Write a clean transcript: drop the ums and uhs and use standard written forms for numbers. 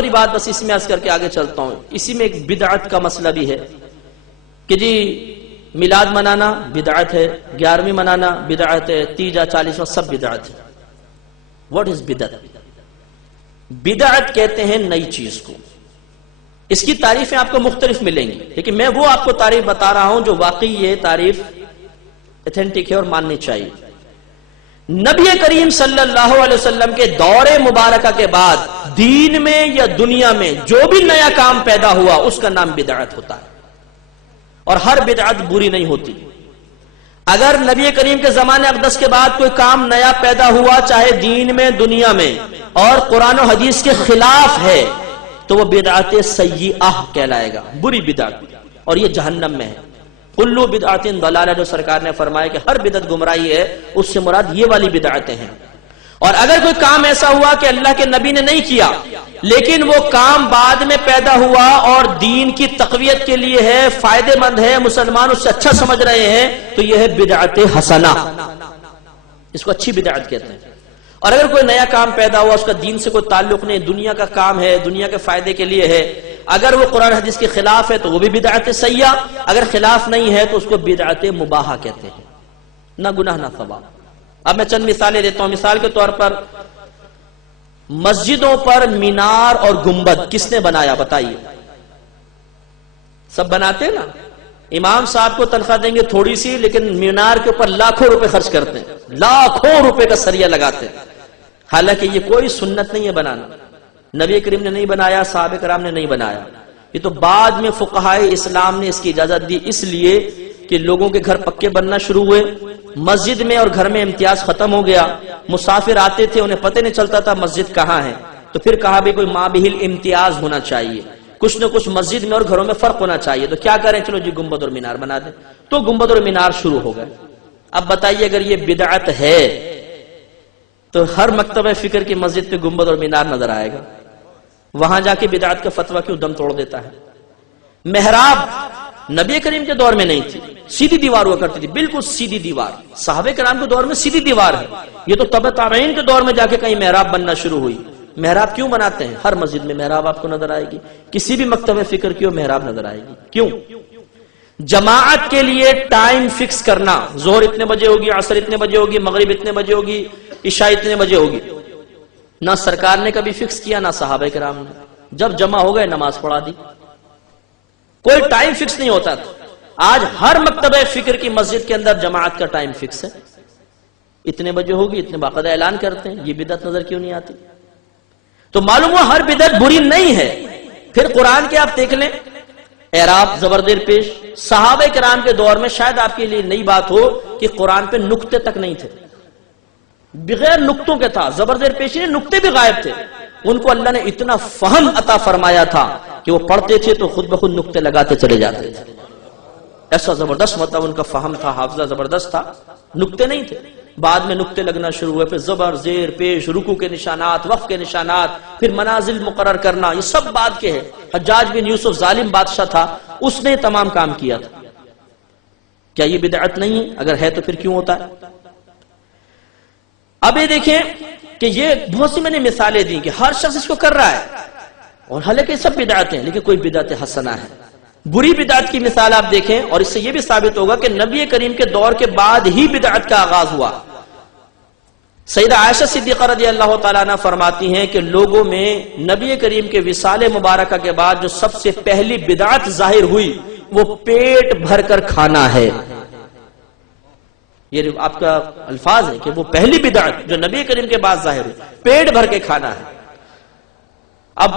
آخری بات بس اس میں عرض کر کے آگے چلتا ہوں، اسی میں ایک بدعت کا مسئلہ بھی ہے کہ جی میلاد منانا بدعت ہے، 11ویں منانا بدعت ہے، تیجا 40واں سب بدعت ہے۔ واٹ از بدعت؟ بدعت کہتے ہیں نئی چیز کو۔ اس کی تعریفیں آپ کو مختلف ملیں گی، لیکن میں وہ آپ کو تعریف بتا رہا ہوں جو واقعی یہ تعریف ایتھینٹک ہے اور ماننی چاہیے۔ نبی کریم صلی اللہ علیہ وسلم کے دور مبارکہ کے بعد دین میں یا دنیا میں جو بھی نیا کام پیدا ہوا اس کا نام بدعت ہوتا ہے، اور ہر بدعت بری نہیں ہوتی۔ اگر نبی کریم کے زمانے اقدس کے بعد کوئی کام نیا پیدا ہوا چاہے دین میں دنیا میں اور قرآن و حدیث کے خلاف ہے تو وہ بدعت سیئہ کہلائے گا، بری بدعت، اور یہ جہنم میں ہے۔ کلو بدعت ضلالہ جو سرکار نے فرمایا کہ ہر بدعت گمراہی ہے، اس سے مراد یہ والی بدعتیں ہیں۔ اور اگر کوئی کام ایسا ہوا کہ اللہ کے نبی نے نہیں کیا لیکن وہ کام بعد میں پیدا ہوا اور دین کی تقویت کے لیے ہے، فائدے مند ہے، مسلمان اس سے اچھا سمجھ رہے ہیں، تو یہ ہے بدعت حسنہ، اس کو اچھی بدعت کہتے ہیں۔ اور اگر کوئی نیا کام پیدا ہوا اس کا دین سے کوئی تعلق نہیں، دنیا کا کام ہے، دنیا کے فائدے کے لیے ہے، اگر وہ قرآن حدیث کے خلاف ہے تو وہ بھی بدعت سیئہ، اگر خلاف نہیں ہے تو اس کو بدعت مباحہ کہتے ہیں، نہ گناہ نہ ثواب۔ اب میں چند مثالیں دیتا ہوں۔ مثال کے طور پر مسجدوں پر مینار اور گنبد کس نے بنایا بتائیے؟ سب بناتے ہیں نا؟ امام صاحب کو تنخواہ دیں گے تھوڑی سی، لیکن مینار کے اوپر لاکھوں روپے خرچ کرتے ہیں، لاکھوں روپے کا سریہ لگاتے ہیں، حالانکہ یہ کوئی سنت نہیں ہے بنانا، نبی کریم نے نہیں بنایا، صحابہ کرام نے نہیں بنایا، یہ تو بعد میں فقہائے اسلام نے اس کی اجازت دی، اس لیے کہ لوگوں کے گھر پکے بننا شروع ہوئے، مسجد میں اور گھر میں امتیاز ختم ہو گیا، مسافر آتے تھے انہیں پتہ نہیں چلتا تھا مسجد کہاں ہے، تو پھر کہا بھی کوئی مابہل امتیاز ہونا چاہیے، کچھ نہ کچھ مسجد میں اور گھروں میں فرق ہونا چاہیے، تو کیا کریں، چلو جی گنبد اور مینار بنا دیں، تو گنبد اور مینار شروع ہو گئے۔ اب بتائیے اگر یہ بدعت ہے تو ہر مکتبہ فکر کی مسجد پہ گنبد اور مینار نظر آئے گا، وہاں جا کے بدعت کا فتویٰ کیوں دم توڑ دیتا ہے؟ محراب نبی کریم کے دور میں نہیں تھی، سیدھی دیوار ہوا کرتی تھی، بالکل سیدھی دیوار، صحابہ کرام کے دور میں سیدھی دیوار ہے، یہ تو تبع تابعین کے دور میں جا کے کہیں محراب بننا شروع ہوئی۔ محراب کیوں بناتے ہیں؟ ہر مسجد میں محراب آپ کو نظر آئے گی، کسی بھی مکتبہ فکر کی محراب نظر آئے گی۔ کیوں؟ جماعت کے لیے ٹائم فکس کرنا، ظہر اتنے بجے ہوگی، عصر اتنے بجے ہوگی، مغرب اتنے بجے ہوگی، عشاء اتنے بجے ہوگی، نہ سرکار نے کبھی فکس کیا نہ صحابہ کرام نے، جب جمع ہو گئے نماز پڑھا دی، کوئی ٹائم فکس نہیں ہوتا تھا۔ آج ہر مکتبہ فکر کی مسجد کے اندر جماعت کا ٹائم فکس ہے، اتنے بجے ہوگی، اتنے باقاعدہ اعلان کرتے ہیں، یہ بدعت نظر کیوں نہیں آتی؟ تو معلوم ہوا ہر بدعت بری نہیں ہے۔ پھر قرآن کے آپ دیکھ لیں، اعراب زبردیر پیش، صحابہ کرام کے دور میں شاید آپ کے لیے نئی بات ہو کہ قرآن پہ نقطے تک نہیں تھے، بغیر نقطوں کے تھا، زبردیر پیش نہیں، نقطے بھی غائب تھے، ان کو اللہ نے اتنا فہم عطا فرمایا تھا کہ وہ پڑھتے تھے تو خود بخود نقطے لگاتے چلے جاتے تھے، ایسا زبردست مطلب ان کا فہم تھا، حافظہ زبردست تھا، نقطے نہیں تھے، بعد میں نقطے لگنا شروع ہوئے، پھر زبر زیر پیش، رکوع کے نشانات، وقف کے نشانات، پھر منازل مقرر کرنا، یہ سب بعد کے ہے۔ حجاج بن یوسف ظالم بادشاہ تھا، اس نے تمام کام کیا تھا، کیا یہ بدعت نہیں ہے؟ اگر ہے تو پھر کیوں ہوتا ہے؟ اب یہ دیکھیں کہ یہ بہت سی میں نے مثالیں دی کہ ہر شخص اس کو کر رہا ہے، اور حالانکہ سب بدعتیں ہیں، لیکن کوئی بدعت حسنہ ہے۔ بری بدعت کی مثال آپ دیکھیں، اور اس سے یہ بھی ثابت ہوگا کہ نبی کریم کے دور کے بعد ہی بدعت کا آغاز ہوا۔ سیدہ عائشہ صدیقہ رضی اللہ تعالیٰ عنہ فرماتی ہیں کہ لوگوں میں نبی کریم کے وصال مبارکہ کے بعد جو سب سے پہلی بدعت ظاہر ہوئی وہ پیٹ بھر کر کھانا ہے۔ یہ آپ کا الفاظ ہے کہ وہ پہلی بدعت جو نبی کریم کے بعد ظاہر ہوئی، پیٹ بھر کے کھانا ہے۔ اب